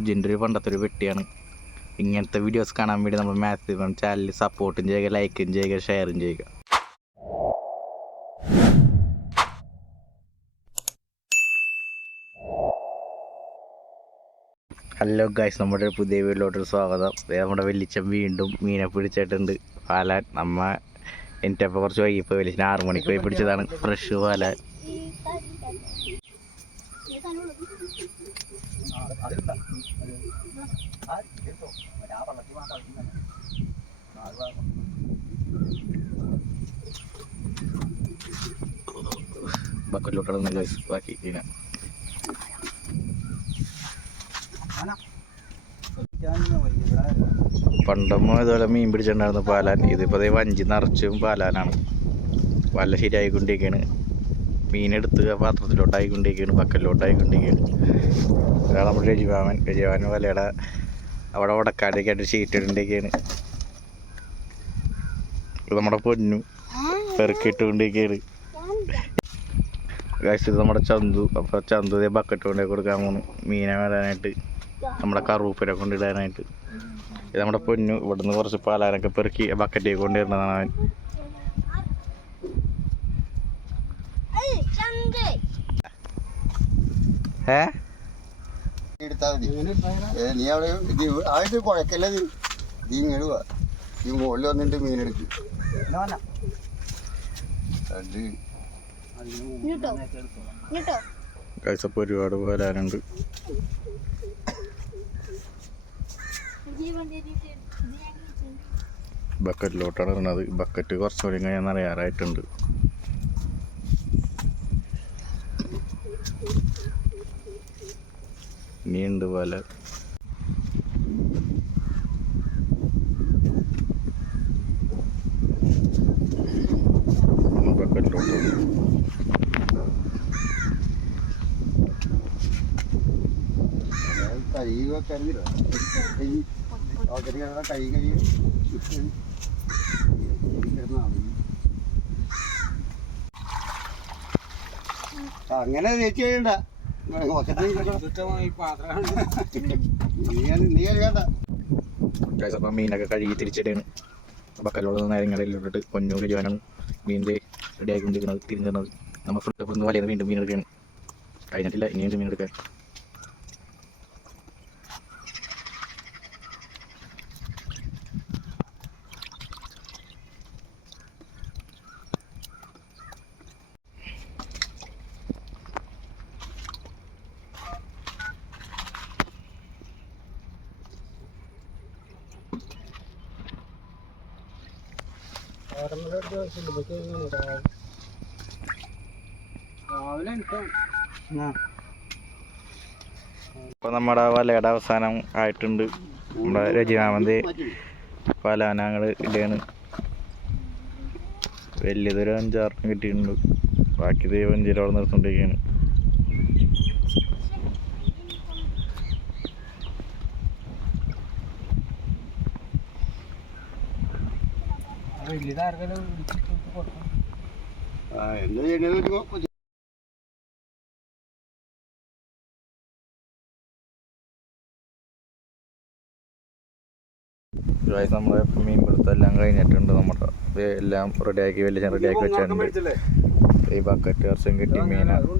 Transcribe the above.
ഇതിൻ്റെ ഒരു പണ്ടത്തെ ഒരു പെട്ടിയാണ്. ഇങ്ങനത്തെ വീഡിയോസ് കാണാൻ വേണ്ടി നമ്മൾ മാക്സിമം ചാനൽ സപ്പോർട്ടും ചെയ്യുക, ലൈക്കും ചെയ്യുക, ഷെയറും ചെയ്യുക. ഹലോ ഗൈസ്, നമ്മുടെ പുതിയ വീട്ടിലോട്ടൊരു സ്വാഗതം. നമ്മുടെ വെല്ലിച്ചൻ വീണ്ടും മീനെ പിടിച്ചിട്ടുണ്ട്. പാലാൻ എൻ്റെ അപ്പോൾ കുറച്ച് വൈകിപ്പോൾ വെല്ലിച്ചൻ 6 മണിക്ക് പോയി പിടിച്ചതാണ്. ഫ്രഷ് പാലാൻ. ബക്കറ്റിലോട്ടാണ് ഗൈസ് ബാക്കി പിന്നെ പണ്ടമ്മ ഇതുപോലെ മീൻ പിടിച്ചിട്ടുണ്ടായിരുന്നു പാലാൻ. ഇതിപ്പോൾ വഞ്ചി നിറച്ചും പാലാനാണ്. വല ശരിയായിക്കൊണ്ടിരിക്കുകയാണ്. മീനെടുത്ത് പാത്രത്തിലോട്ടായിക്കൊണ്ടിരിക്കുകയാണ്, ബക്കറ്റിലോട്ടായിക്കൊണ്ടിരിക്കുകയാണ്. ഒരാൾ നമ്മുടെ രജിമാമൻ വലയുടെ അവിടെ ഉടക്കാടേക്കായിട്ട് ഷീറ്റ് ഇട്ടുകൊണ്ടിരിക്കുകയാണ്. ഇത് നമ്മുടെ പൊന്നു പെറുക്കിയിട്ടുകൊണ്ടിരിക്കുകയാണ്. ഇത് നമ്മുടെ ചന്തു. അപ്പോൾ ചന്തു ബക്കറ്റ് കൊണ്ടേ കൊടുക്കാൻ പോകുന്നു മീനെ വരാനായിട്ട്, നമ്മുടെ കറൂപ്പിനെ കൊണ്ടിടാനായിട്ട്. ഇത് നമ്മുടെ പൊന്നു ഇവിടുന്ന് കുറച്ച് പാലാനൊക്കെ പെറുക്കി ബക്കറ്റിൽ കൊണ്ടുവരുന്നതാണ് അവൻ. നീ അവിടെ കുഴക്കല്ലത് നീ ഇങ്ങടുക, ഈ മുകളിൽ വന്നിട്ട് മീനെടുക്കും. കഴിച്ചപ്പോൾ ഒരുപാട് പാലാനുണ്ട്. ബക്കറ്റിലോട്ടാണ് ഇടുന്നത്. ബക്കറ്റ് കുറച്ചുകൂടി കഴിഞ്ഞാൽ നിറയാറായിട്ടുണ്ട്. ഇനിയുണ്ട് പോലെ. ബക്കറ്റിലോട്ട് അങ്ങനെ ചേച്ചി കഴിയണ്ട. അപ്പം മീനൊക്കെ കഴുകി തിരിച്ചിട്ടാണ് ബക്കറ്റിലുള്ള നേരങ്ങളിലോട്ട് പൊന്നൂര് ജോനാണ് മീനിൻ്റെ റെഡി ആയിക്കൊണ്ടിരിക്കുന്നത്, തിരിഞ്ഞിരുന്നത്. നമ്മൾ ഫുഡ് വലയിൽ വീണ്ടും മീൻ എടുക്കുകയാണ്. കഴിഞ്ഞിട്ടില്ല, ഇനിയും മീൻ എടുക്കാൻ. അപ്പോൾ നമ്മുടെ വലയുടെ അവസാനം ആയിട്ടുണ്ട്. നമ്മുടെ രജിമാമൻ്റെ പാലാനങ്ങൾ ഇതാണ്. വലിയതൊരു 5-6 കിട്ടിയിട്ടുണ്ട്. ബാക്കി വഞ്ചിയിലവിടെ നിർത്തുകൊണ്ടിരിക്കുകയാണ്. എന്താ ചെയ്യണത്? നമ്മുടെ മീൻ പിടുത്തെല്ലാം കഴിഞ്ഞിട്ടുണ്ട്. നമ്മുടെ എല്ലാം റെഡിയാക്കി വെച്ചാണ്. ഈ ബക്കറ്റ് ഇറച്ചും കിട്ടി മീനാണ്.